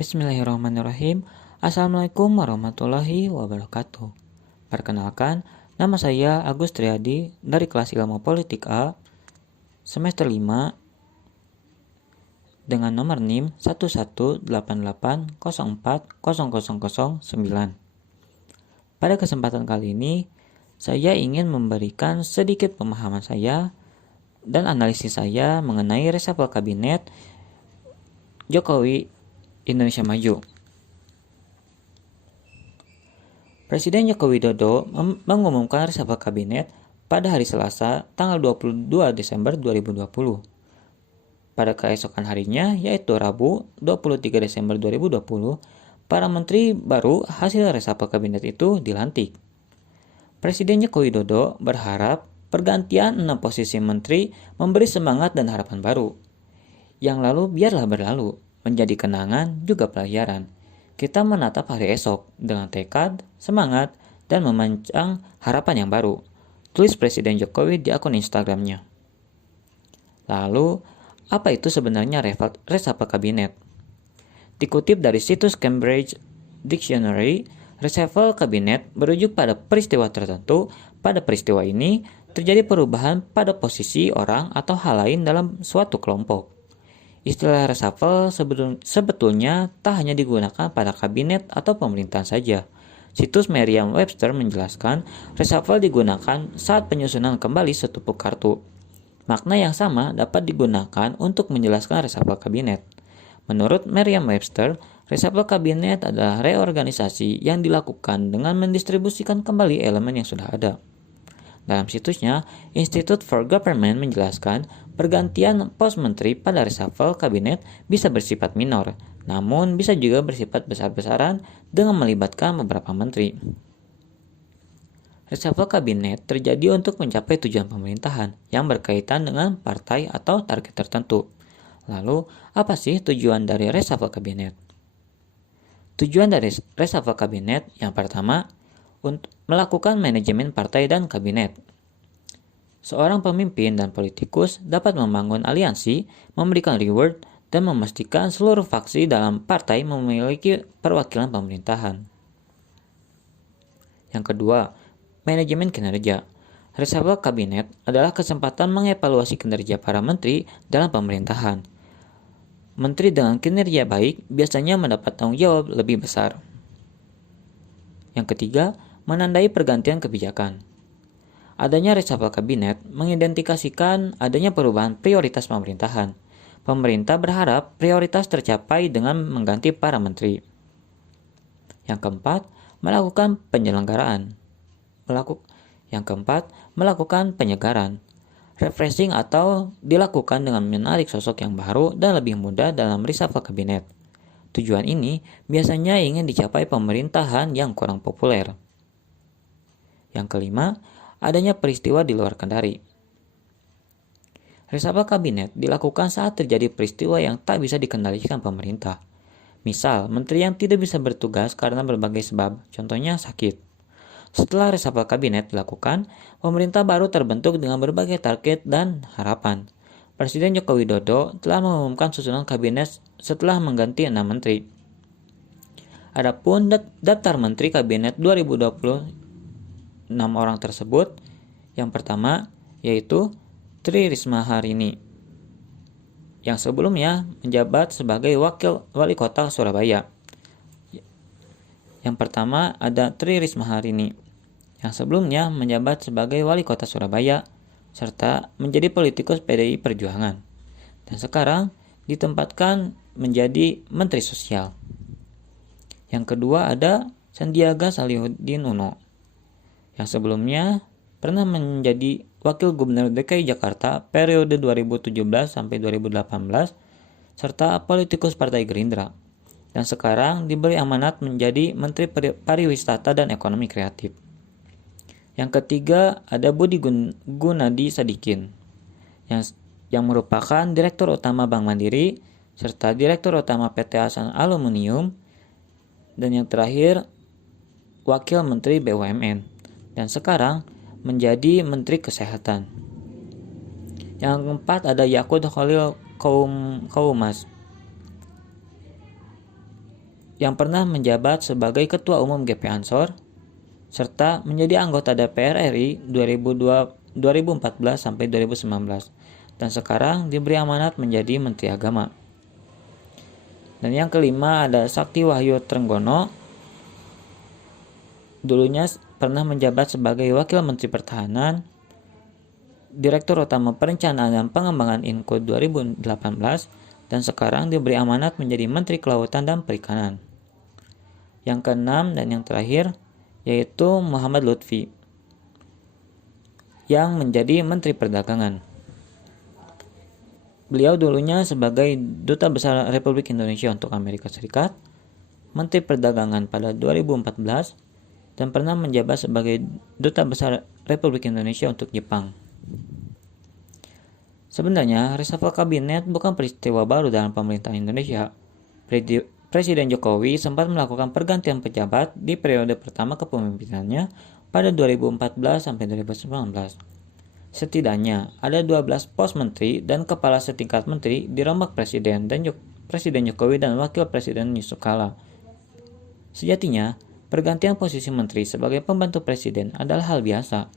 Bismillahirrahmanirrahim. Assalamualaikum warahmatullahi wabarakatuh. Perkenalkan, nama saya Agus Triadi dari kelas Ilmu Politik A semester 5 dengan nomor NIM 1188040009. Pada kesempatan kali ini, saya ingin memberikan sedikit pemahaman saya dan analisis saya mengenai reshuffle kabinet Jokowi Indonesia Maju. Presiden Joko Widodo mengumumkan reshuffle kabinet pada hari Selasa, tanggal 22 Desember 2020. Pada keesokan harinya, yaitu Rabu, 23 Desember 2020, para menteri baru hasil reshuffle kabinet itu dilantik. Presiden Joko Widodo berharap pergantian 6 posisi menteri memberi semangat dan harapan baru. Yang lalu biarlah berlalu, menjadi kenangan juga pelajaran. Kita menatap hari esok dengan tekad, semangat, dan memancang harapan yang baru, tulis Presiden Jokowi di akun Instagramnya. Lalu, apa itu sebenarnya reshuffle kabinet? Dikutip dari situs Cambridge Dictionary, reshuffle kabinet merujuk pada peristiwa tertentu. Pada peristiwa ini, terjadi perubahan pada posisi orang atau hal lain dalam suatu kelompok. Istilah reshuffle sebetulnya tak hanya digunakan pada kabinet atau pemerintahan saja. Situs Merriam-Webster menjelaskan, reshuffle digunakan saat penyusunan kembali setumpuk kartu. Makna yang sama dapat digunakan untuk menjelaskan reshuffle kabinet. Menurut Merriam-Webster, reshuffle kabinet adalah reorganisasi yang dilakukan dengan mendistribusikan kembali elemen yang sudah ada. Dalam situsnya, Institute for Government menjelaskan pergantian pos menteri pada reshuffle kabinet bisa bersifat minor, namun bisa juga bersifat besar-besaran dengan melibatkan beberapa menteri. Reshuffle kabinet terjadi untuk mencapai tujuan pemerintahan yang berkaitan dengan partai atau target tertentu. Lalu, apa sih tujuan dari reshuffle kabinet? Tujuan dari reshuffle kabinet yang pertama, untuk melakukan manajemen partai dan kabinet. Seorang pemimpin dan politikus dapat membangun aliansi, memberikan reward, dan memastikan seluruh faksi dalam partai memiliki perwakilan pemerintahan. Yang kedua, manajemen kinerja. Reshuffle kabinet adalah kesempatan mengevaluasi kinerja para menteri dalam pemerintahan. Menteri dengan kinerja baik biasanya mendapat tanggung jawab lebih besar. Yang ketiga, menandai pergantian kebijakan. Adanya reshuffle kabinet mengidentifikasikan adanya perubahan prioritas pemerintahan. Pemerintah berharap prioritas tercapai dengan mengganti para menteri. Yang keempat, melakukan penyelenggaraan. Melakukan penyegaran. Refreshing atau dilakukan dengan menarik sosok yang baru dan lebih muda dalam reshuffle kabinet. Tujuan ini biasanya ingin dicapai pemerintahan yang kurang populer. Yang kelima, adanya peristiwa di luar kendali. Reshuffle kabinet dilakukan saat terjadi peristiwa yang tak bisa dikendalikan pemerintah. Misal, menteri yang tidak bisa bertugas karena berbagai sebab, contohnya sakit. Setelah reshuffle kabinet dilakukan, pemerintah baru terbentuk dengan berbagai target dan harapan. Presiden Joko Widodo telah mengumumkan susunan kabinet setelah mengganti 6 menteri. Adapun daftar menteri kabinet 2020 6 orang tersebut, yang pertama yaitu Tri Risma Harini, yang sebelumnya menjabat sebagai wakil wali kota Surabaya. Yang pertama ada Tri Risma Harini, yang sebelumnya menjabat sebagai wali kota Surabaya, serta menjadi politikus PDI Perjuangan, dan sekarang ditempatkan menjadi Menteri Sosial. Yang kedua ada Sandiaga Salahuddin Uno, yang sebelumnya pernah menjadi Wakil Gubernur DKI Jakarta periode 2017 sampai 2018 serta politikus Partai Gerindra, dan sekarang diberi amanat menjadi Menteri Pariwisata dan Ekonomi Kreatif. Yang ketiga ada Budi Gunadi Sadikin, yang merupakan Direktur Utama Bank Mandiri serta Direktur Utama PT Hasan Aluminium, dan yang terakhir Wakil Menteri BUMN, dan sekarang menjadi Menteri Kesehatan. Yang keempat ada Yakut Khalil Kaumas, yang pernah menjabat sebagai Ketua Umum GP Ansor, serta menjadi anggota DPR RI 2014 sampai 2019, dan sekarang diberi amanat menjadi Menteri Agama. Dan yang kelima ada Sakti Wahyu Trenggono, dulunya pernah menjabat sebagai Wakil Menteri Pertahanan, Direktur Utama Perencanaan dan Pengembangan Inco 2018, dan sekarang diberi amanat menjadi Menteri Kelautan dan Perikanan. Yang keenam dan yang terakhir yaitu Muhammad Lutfi yang menjadi Menteri Perdagangan. Beliau dulunya sebagai Duta Besar Republik Indonesia untuk Amerika Serikat, Menteri Perdagangan pada 2014, dan pernah menjabat sebagai Duta Besar Republik Indonesia untuk Jepang. Sebenarnya, reshuffle kabinet bukan peristiwa baru dalam pemerintahan Indonesia. Presiden Jokowi sempat melakukan pergantian pejabat di periode pertama kepemimpinannya pada 2014 sampai 2019. Setidaknya ada 12 pos menteri dan kepala setingkat menteri dirombak Presiden Jokowi dan Wakil Presiden Yusuf Kala. Sejatinya, pergantian posisi menteri sebagai pembantu presiden adalah hal biasa,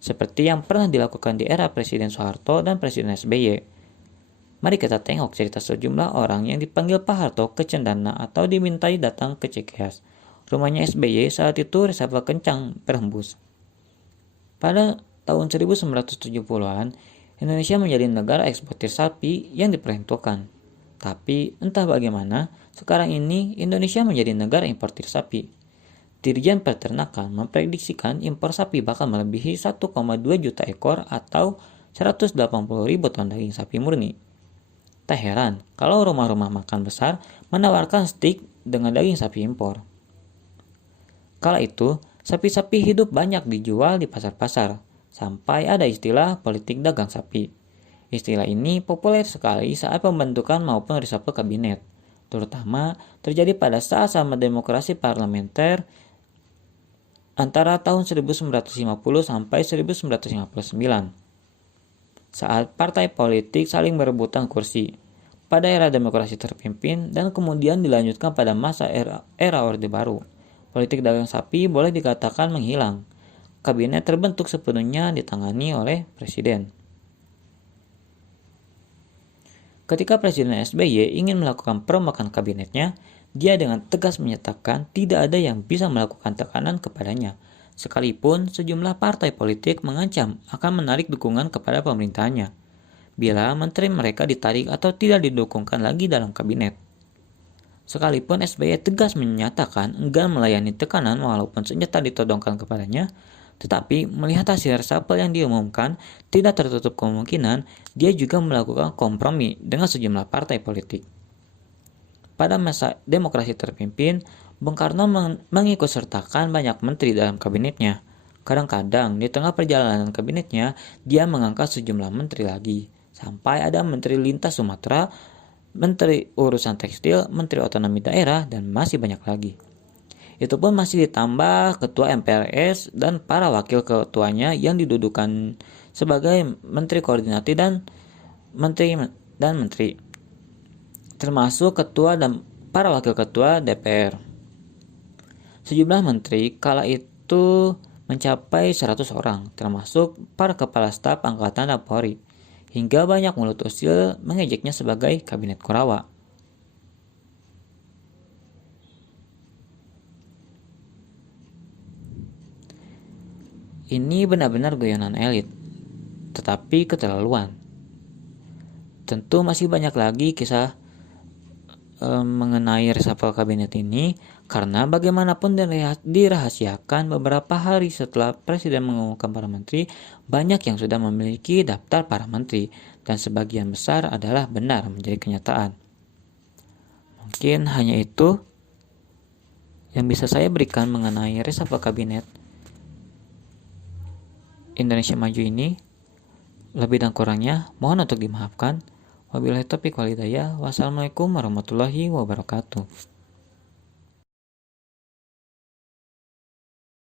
seperti yang pernah dilakukan di era Presiden Soeharto dan Presiden SBY. Mari kita tengok cerita sejumlah orang yang dipanggil Pak Harto ke Cendana atau dimintai datang ke Cikeas, rumahnya SBY saat itu reshuffle kencang berhembus. Pada tahun 1970-an, Indonesia menjadi negara eksportir sapi yang diperhitungkan. Tapi entah bagaimana, sekarang ini Indonesia menjadi negara importir sapi. Dirjen Peternakan memprediksikan impor sapi bakal melebihi 1,2 juta ekor atau 180 ribu ton daging sapi murni. Tak heran kalau rumah-rumah makan besar menawarkan stik dengan daging sapi impor. Kala itu, sapi-sapi hidup banyak dijual di pasar-pasar, sampai ada istilah politik dagang sapi. Istilah ini populer sekali saat pembentukan maupun reshuffle kabinet, terutama terjadi pada saat-saat demokrasi parlementer antara tahun 1950 sampai 1959, saat partai politik saling berebutan kursi. Pada era demokrasi terpimpin dan kemudian dilanjutkan pada masa era Orde Baru, politik dagang sapi boleh dikatakan menghilang. Kabinet terbentuk sepenuhnya ditangani oleh Presiden. Ketika Presiden SBY ingin melakukan perombakan kabinetnya, dia dengan tegas menyatakan tidak ada yang bisa melakukan tekanan kepadanya, sekalipun sejumlah partai politik mengancam akan menarik dukungan kepada pemerintahannya bila menteri mereka ditarik atau tidak didukungkan lagi dalam kabinet. Sekalipun SBY tegas menyatakan enggan melayani tekanan walaupun senjata ditodongkan kepadanya, tetapi melihat hasil reshuffle yang diumumkan, tidak tertutup kemungkinan dia juga melakukan kompromi dengan sejumlah partai politik. Pada masa demokrasi terpimpin, Bung Karno mengikutsertakan banyak menteri dalam kabinetnya. Kadang-kadang di tengah perjalanan kabinetnya, dia mengangkat sejumlah menteri lagi, sampai ada Menteri Lintas Sumatera, Menteri Urusan Tekstil, Menteri Otonomi Daerah, dan masih banyak lagi. Itu pun masih ditambah ketua MPRS dan para wakil ketuanya yang didudukan sebagai menteri koordinasi dan menteri, termasuk ketua dan para wakil ketua DPR. Sejumlah menteri kala itu mencapai 100 orang, termasuk para kepala staf angkatan dan Polri, hingga banyak mulut usil mengejeknya sebagai kabinet Kurawa. Ini benar-benar guyonan elit, tetapi keterlaluan. Tentu masih banyak lagi kisah mengenai reshuffle kabinet ini, karena bagaimanapun dirahasiakan beberapa hari setelah Presiden mengumumkan para menteri, banyak yang sudah memiliki daftar para menteri, dan sebagian besar adalah benar menjadi kenyataan. Mungkin hanya itu yang bisa saya berikan mengenai reshuffle kabinet Indonesia Maju ini. Lebih dan kurangnya mohon untuk dimaafkan. Wabillahi taufiq wal hidayah. Wassalamualaikum warahmatullahi wabarakatuh.